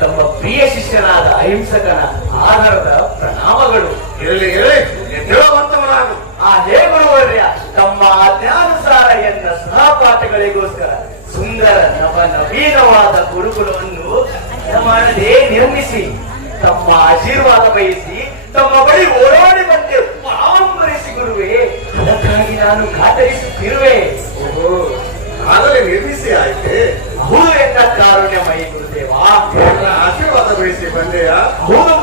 ತಮ್ಮ ಪ್ರಿಯ ಶಿಷ್ಯನಾದ ಅಹಿಂಸಕನ ಆಧಾರದ ಪ್ರಣಾಮಗಳು. ಇರಲಿ ಇರಲಿ ಎದ್ದೇಳುವಂತವನಾಗು ಆ ದೇವರುವರ್ಯ ತಮ್ಮ ಆಜ್ಞಾನುಸಾರ ಎನ್ನ ಸಹಪಾಠಗಳಿಗೋಸ್ಕರ ಸುಂದರ ನವ ನವೀನವಾದ ಗುರುಕುಲವನ್ನು ಮಾಡದೆ ನಿರ್ಮಿಸಿ ತಮ್ಮ ಆಶೀರ್ವಾದ ಬಯಸಿ ತಮ್ಮ ಬಳಿ ಓಡಾಡಿ ಬಂದೆ ಪರಾಂಬರಿಸಿ ಗುರುವೆ ಅದಕ್ಕಾಗಿ ನಾನು ಓಹೋ ಆಗಲೇ ನಿರ್ಮಿಸಿ ಆಯ್ತೆ? ಹೌದು ಎನ್ನ ಮೈ ಗುರುದೇವಾ ಆಶೀರ್ವಾದ ಬಯಸಿ ಬಂದೆಯಾ? ಹೌದು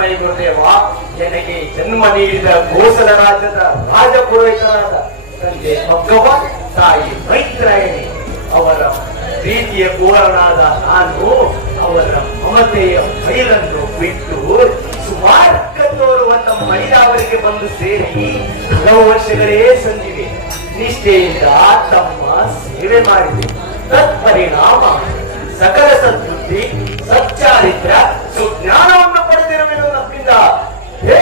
ಮೈ ಗುರುದೇವಾ ನನಗೆ ಜನ್ಮ ನೀಡಿದ ಕೋಸಲ ರಾಜ್ಯದ ರಾಜ ಪುರೋಹಿತರಾದ ತಂದೆ ಭಗವ ತಾಯಿ ಮೈತ್ರಾಯಣಿ ಅವರ ಪ್ರೀತಿಯ ಕೋರನಾದ ನಾನು ಅವರ ಮಮತೆಯ ಮೈಲನ್ನು ಬಿಟ್ಟು ಸುಮಾರ್ಕ ತೋರುವಂತ ಮಹಿಳಾವರಿಗೆ ಬಂದು ಸೇರಿ ಹಲವು ವರ್ಷಗಳೇ ಸಂದಿವೆ. ನಿಷ್ಠೆಯಿಂದ ತಮ್ಮ ಸೇವೆ ಮಾಡಿದೆ. ತತ್ಪರಿಣಾಮ, ಸಕಲ ಸದ್ಬುದ್ಧಿ ಸಚ್ಚಾರಿತ್ರ್ಯ ಸುಜ್ಞಾನವನ್ನು ಪಡೆದಿರುವುದು ನಮ್ಮಿಂದ. ಹೇ,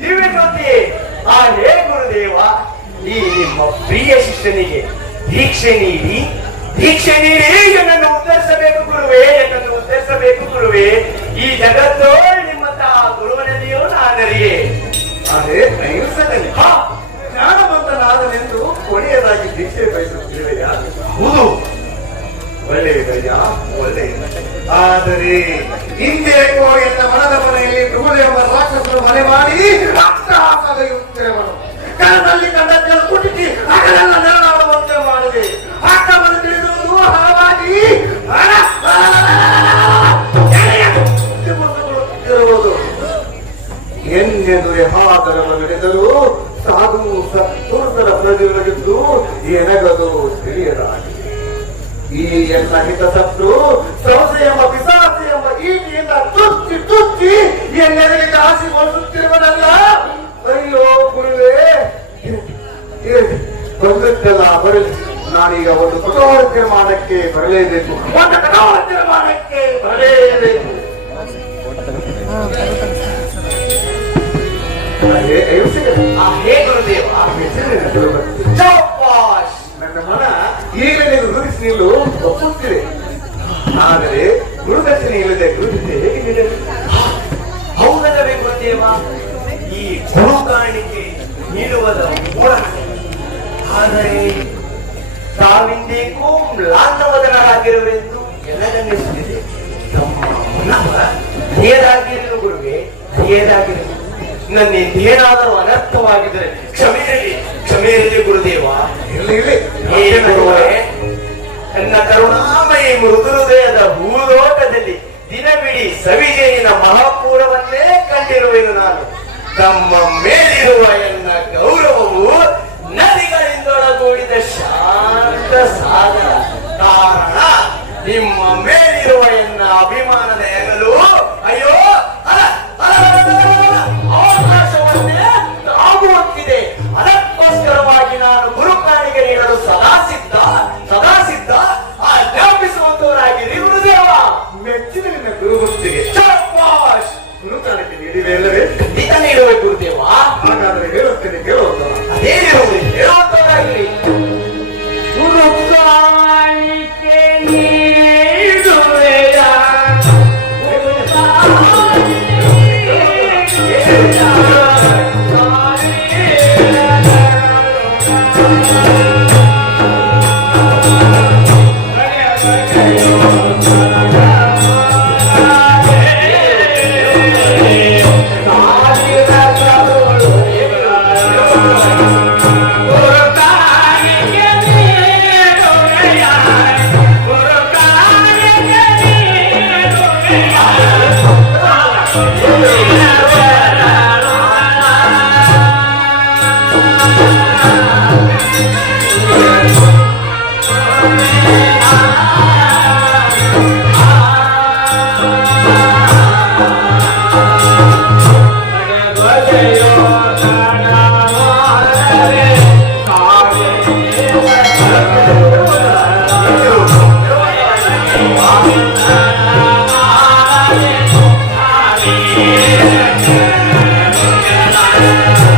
ದಿವ್ಯ ಜ್ಯೋತಿ, ಆ ಹೇ ಗುರುದೇವ, ಈ ನಿಮ್ಮ ಪ್ರಿಯ ಶಿಷ್ಯನಿಗೆ ದೀಕ್ಷೆ ನೀಡಿ ದೀಕ್ಷೆ ನೀಡಿ ನನ್ನನ್ನು ಉದ್ಧರಿಸಬೇಕು ಗುರುವೇ ನನ್ನನ್ನು ಉದ್ಧರಿಸಬೇಕು ಗುರುವೇ. ಈ ಜಗತ್ತು ಒಳ್ಳೆಯದು ಆದರೆ ಹಿಂದೇಕೋ ಎಲ್ಲ ಮನದ ಮನೆಯಲ್ಲಿ ಮೃಗದೇವ ರಾಕ್ಷಸರು ಮನೆ ಮಾಡಿ ಅಟ್ಟಹಾಸಗೈಯುತ್ತಿರುವನು ಕನದಲ್ಲಿ ಕಂಡದ್ದನ್ನು ಕುಟಿಸಿ ಹಗಲೆಲ್ಲ ನೆರಳಾಡುವಂತೆ ಮಾಡಿದೆ ಅಕ್ಕ ಮನೆ ತಿಳಿದು ಹಲವಾಗಿ ಎಂದೆಂದು ಯಹಾದರವ ನಡೆದರು ಸಾಧು ಸತ್ತುರ್ತರ ಪ್ರಜೆಗಳಿದ್ದು ಎನಗದು ತಿಳಿಯದಾಗಿದೆ ಈ ಎಲ್ಲ ಹಿತಸತ್ತು ಸಂಸೆ ಎಂಬ ಪಿಸಾಸೆ ಎಂಬ ಈಟಿಯಿಂದ ತುಚ್ಚಿ ತುಚ್ಚಿ ಎನ್ನೆದರಿಗೆ ಆಸಿಗೊಳಿಸುತ್ತಿರುವನಲ್ಲ ಅಯ್ಯೋ ಗುರುವೇ ಬಂದದ್ದೆಲ್ಲ ಬರಲಿ. ನಾನೀಗ ಒಂದು ಕಠೋರ ತೀರ್ಮಾನಕ್ಕೆ ಬರಲೇಬೇಕು. ಒಂದು ಕಠೋರ ತೀರ್ಮಾನಕ್ಕೆ ಬರಲೇಬೇಕು. ನನ್ನ ಮನ, ಈಗಲೇ ಗುರುತಿಸಿ ನಿಲ್ಲು. ಹೃದಯದ ಭೂಲೋಕದಲ್ಲಿ ದಿನವಿಡೀ ಸವಿಜಯಿನ ಮಹಾಪೂರವನ್ನೇ ಕಂಡಿರುವೆನು ನಾನು. ತಮ್ಮ Thank you.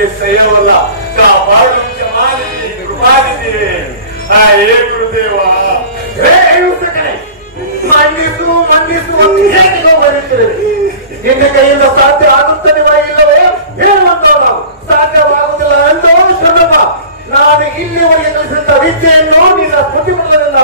ನಿನಗೆ ಸಹ್ಯವಲ್ಲ ಕಾಪಾಡು ನಿನ್ನ ಕೈಯಿಂದ ಸಾಧ್ಯ ಆಗುತ್ತದೆವಾ ಇಲ್ಲವೇ ಹೇಳುವಂತ ನಾವು. ಸಾಧ್ಯವಾಗುವುದಿಲ್ಲ ಎಂದು ಶರಣಪ್ಪ. ನಾನು ಇಲ್ಲಿವರೆಗೆ ಕಲಿಸಿದ ವಿದ್ಯೆಯನ್ನು ನಿನ್ನ ಪ್ರತಿಫಲದಿಂದ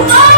Go!